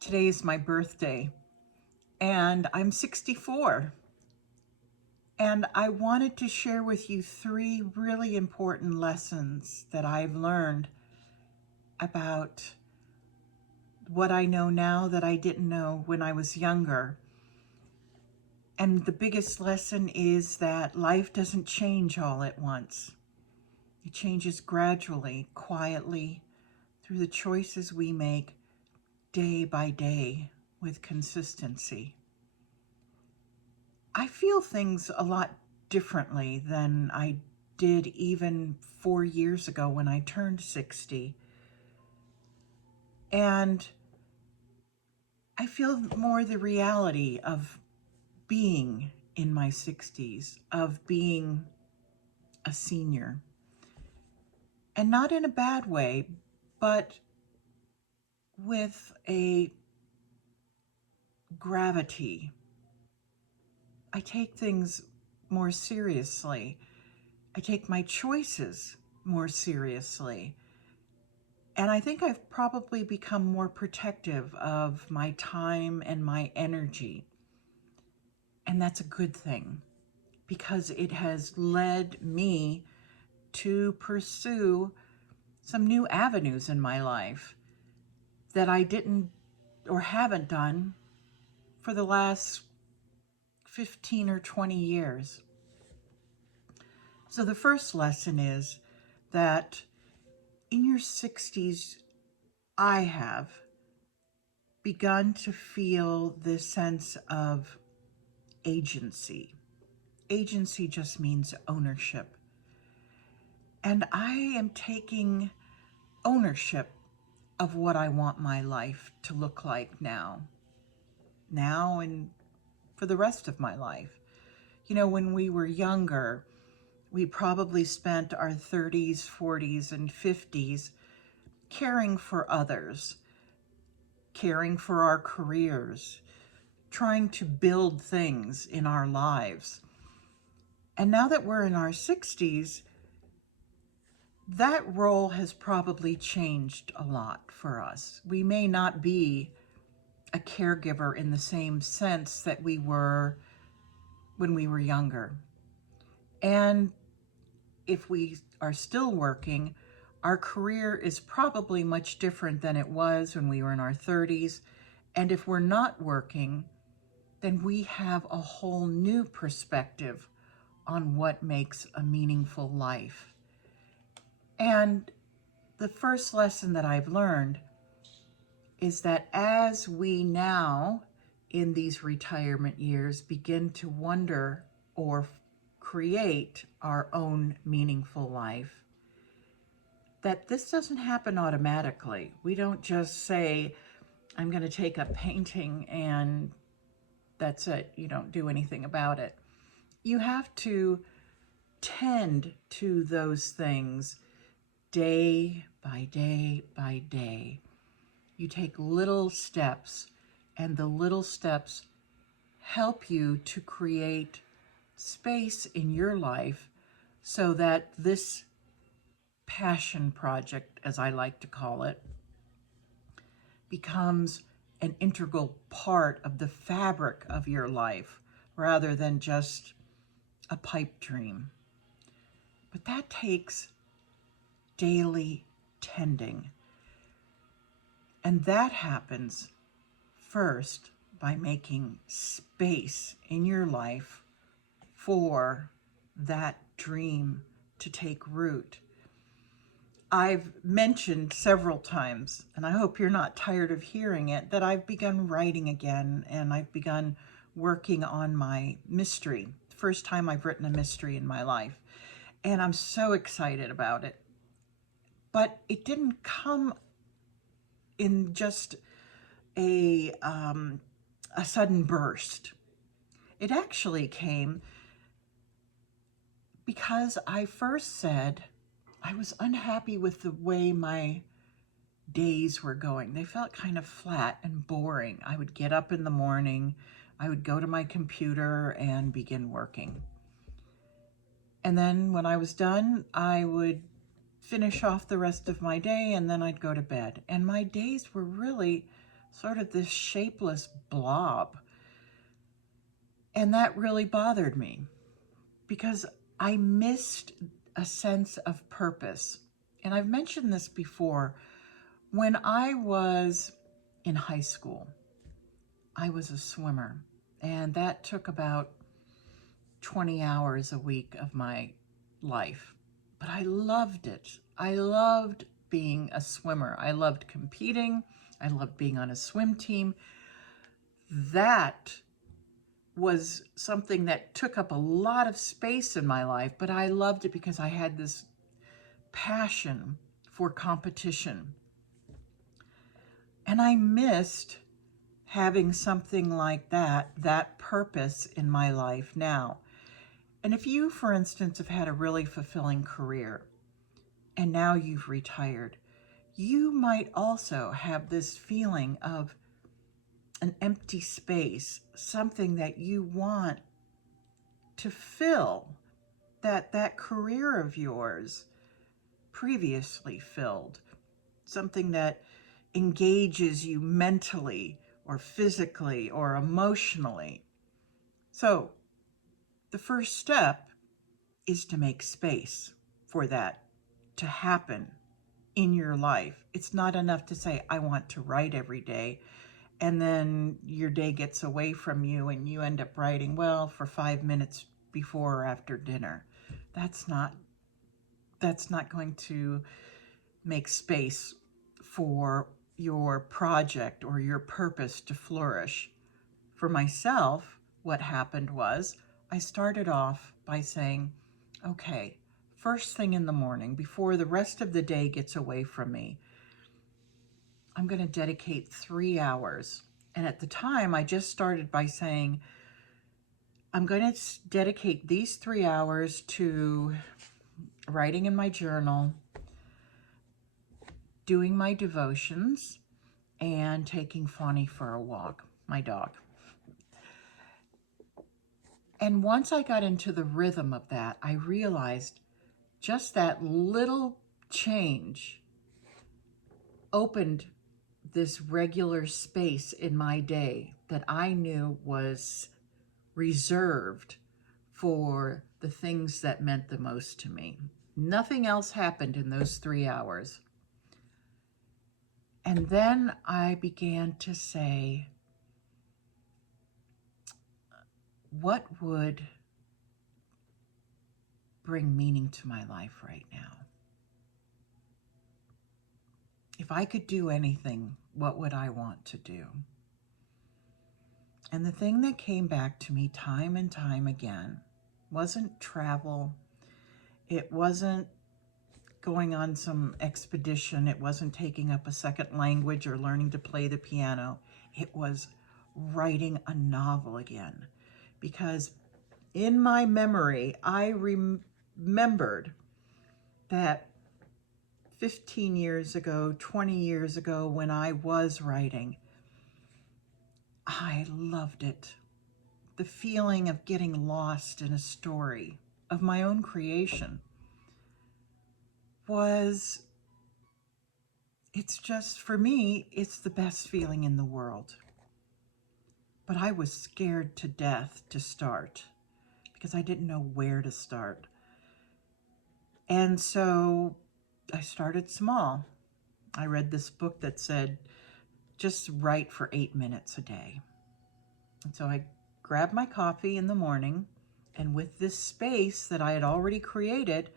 Today is my birthday, and I'm 64. And I wanted to share with you three really important lessons that I've learned about what I know now that I didn't know when I was younger. And the biggest lesson is that life doesn't change all at once. It changes gradually, quietly, through the choices we make day by day with consistency. I feel things a lot differently than I did even 4 years ago when I turned 60. And I feel more the reality of being in my 60s, of being a senior. And not in a bad way, but with a gravity. I take things more seriously. I take my choices more seriously. And I think I've probably become more protective of my time and my energy. And that's a good thing because it has led me to pursue some new avenues in my life that I didn't or haven't done for the last 15 or 20 years. So the first lesson is that in your 60s, I have begun to feel this sense of agency. Agency just means ownership. And I am taking ownership of what I want my life to look like now and for the rest of my life. You know, when we were younger, we probably spent our 30s, 40s, and 50s caring for others, caring for our careers, trying to build things in our lives. And now that we're in our 60s, that role has probably changed a lot for us. We may not be a caregiver in the same sense that we were when we were younger. And if we are still working, our career is probably much different than it was when we were in our 30s. And if we're not working, then we have a whole new perspective on what makes a meaningful life. And the first lesson that I've learned is that as we now, in these retirement years, begin to wonder or create our own meaningful life, that this doesn't happen automatically. We don't just say, I'm going to take up painting and that's it. You don't do anything about it. You have to tend to those things day by day by day. You take little steps, and the little steps help you to create space in your life so that this passion project, as I like to call it, becomes an integral part of the fabric of your life rather than just a pipe dream. But that takes daily tending. And that happens first by making space in your life for that dream to take root. I've mentioned several times, and I hope you're not tired of hearing it, that I've begun writing again and I've begun working on my mystery. First time I've written a mystery in my life. And I'm so excited about it. But it didn't come in just a sudden burst. It actually came because I first said I was unhappy with the way my days were going. They felt kind of flat and boring. I would get up in the morning, I would go to my computer and begin working. And then when I was done, I would finish off the rest of my day and then I'd go to bed. And my days were really sort of this shapeless blob. And that really bothered me because I missed a sense of purpose. And I've mentioned this before. When I was in high school, I was a swimmer, and that took about 20 hours a week of my life. But I loved it. I loved being a swimmer. I loved competing. I loved being on a swim team. That was something that took up a lot of space in my life, but I loved it because I had this passion for competition. And I missed having something like that purpose in my life now. And if you, for instance, have had a really fulfilling career and now you've retired, you might also have this feeling of an empty space, something that you want to fill that career of yours previously filled, something that engages you mentally or physically or emotionally. So the first step is to make space for that to happen in your life. It's not enough to say, I want to write every day, and then your day gets away from you and you end up writing, well, for 5 minutes before or after dinner. That's not going to make space for your project or your purpose to flourish. For myself, what happened was I started off by saying, okay, first thing in the morning, before the rest of the day gets away from me, I'm going to dedicate 3 hours. And at the time, I just started by saying, I'm going to dedicate these 3 hours to writing in my journal, doing my devotions, and taking Fawny for a walk, my dog. And once I got into the rhythm of that, I realized just that little change opened this regular space in my day that I knew was reserved for the things that meant the most to me. Nothing else happened in those 3 hours. And then I began to say, what would bring meaning to my life right now? If I could do anything, what would I want to do? And the thing that came back to me time and time again wasn't travel. It wasn't going on some expedition. It wasn't taking up a second language or learning to play the piano. It was writing a novel again. Because in my memory, I remembered that 15 years ago, 20 years ago, when I was writing, I loved it. The feeling of getting lost in a story of my own creation was, it's just, for me, it's the best feeling in the world. But I was scared to death to start because I didn't know where to start. And so I started small. I read this book that said, just write for 8 minutes a day. And so I grabbed my coffee in the morning, and with this space that I had already created,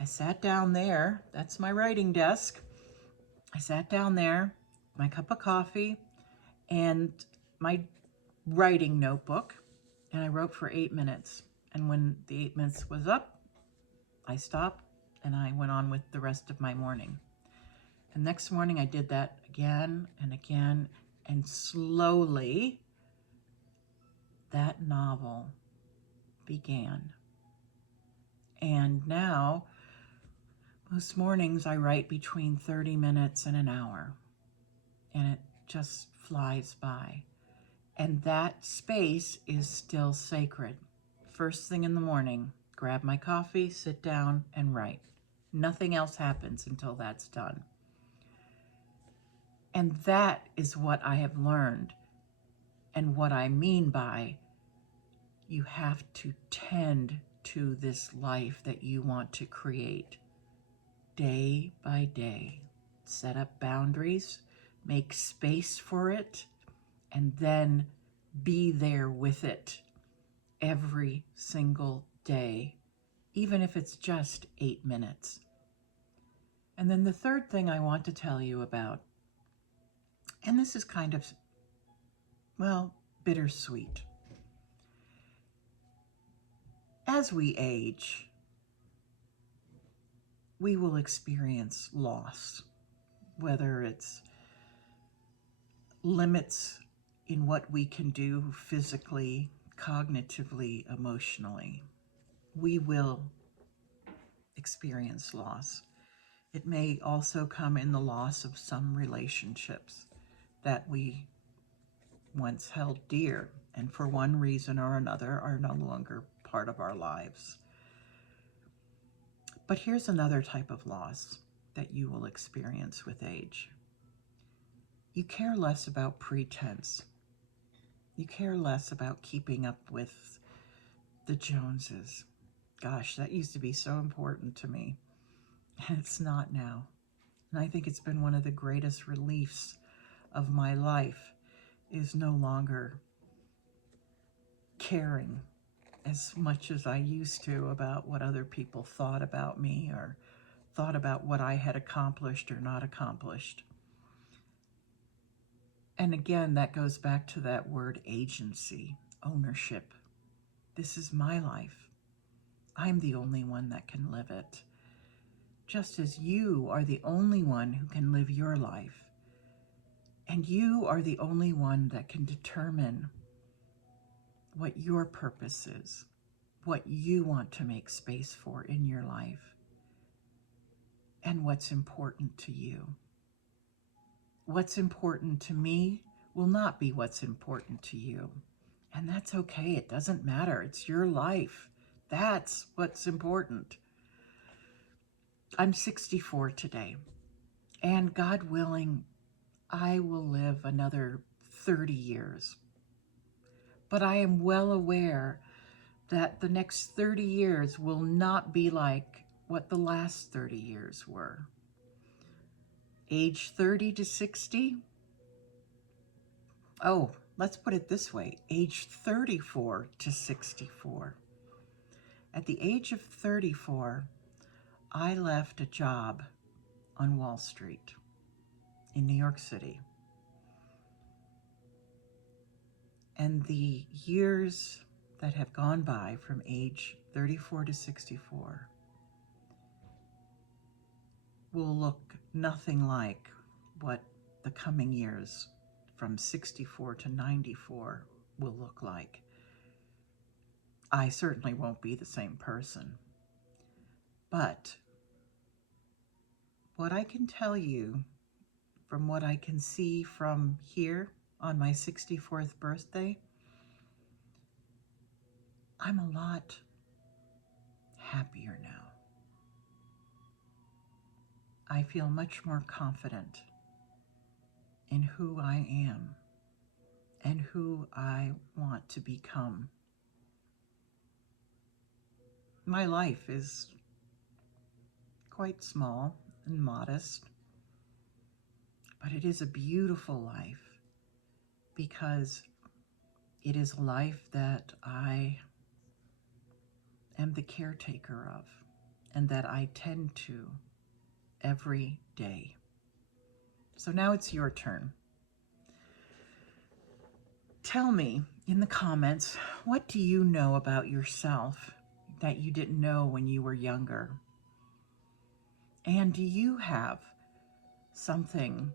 I sat down there. That's my writing desk. I sat down there, my cup of coffee, and my writing notebook, and I wrote for 8 minutes. And when the 8 minutes was up, I stopped and I went on with the rest of my morning. And next morning I did that again and again, and slowly that novel began. And now, most mornings I write between 30 minutes and an hour, and it just flies by. And that space is still sacred. First thing in the morning, grab my coffee, sit down, and write. Nothing else happens until that's done. And that is what I have learned. And what I mean by you have to tend to this life that you want to create day by day. Set up boundaries, make space for it, and then be there with it every single day, even if it's just 8 minutes. And then the third thing I want to tell you about, and this is kind of, well, bittersweet. As we age, we will experience loss, whether it's limits in what we can do physically, cognitively, emotionally. We will experience loss. It may also come in the loss of some relationships that we once held dear and for one reason or another are no longer part of our lives. But here's another type of loss that you will experience with age. You care less about pretense. You care less about keeping up with the Joneses. Gosh, that used to be so important to me. And it's not now. And I think it's been one of the greatest reliefs of my life is no longer caring as much as I used to about what other people thought about me or thought about what I had accomplished or not accomplished. And again, that goes back to that word agency, ownership. This is my life. I'm the only one that can live it. Just as you are the only one who can live your life. And you are the only one that can determine what your purpose is, what you want to make space for in your life, and what's important to you. What's important to me will not be what's important to you. And that's okay. It doesn't matter. It's your life. That's what's important. I'm 64 today, and God willing, I will live another 30 years. But I am well aware that the next 30 years will not be like what the last 30 years were. Age 30 to 60? Oh, let's put it this way, age 34 to 64. At the age of 34, I left a job on Wall Street in New York City. And the years that have gone by from age 34 to 64 will look nothing like what the coming years from 64 to 94 will look like. I certainly won't be the same person. But what I can tell you from what I can see from here on my 64th birthday, I'm a lot happier now. I feel much more confident in who I am and who I want to become. My life is quite small and modest, but it is a beautiful life because it is a life that I am the caretaker of and that I tend to every day. So now it's your turn. Tell me in the comments, what do you know about yourself that you didn't know when you were younger? And do you have something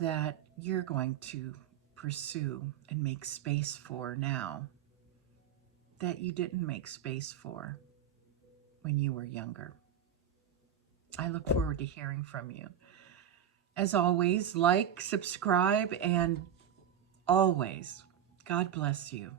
that you're going to pursue and make space for now that you didn't make space for when you were younger? I look forward to hearing from you. As always, like, subscribe, and always, God bless you.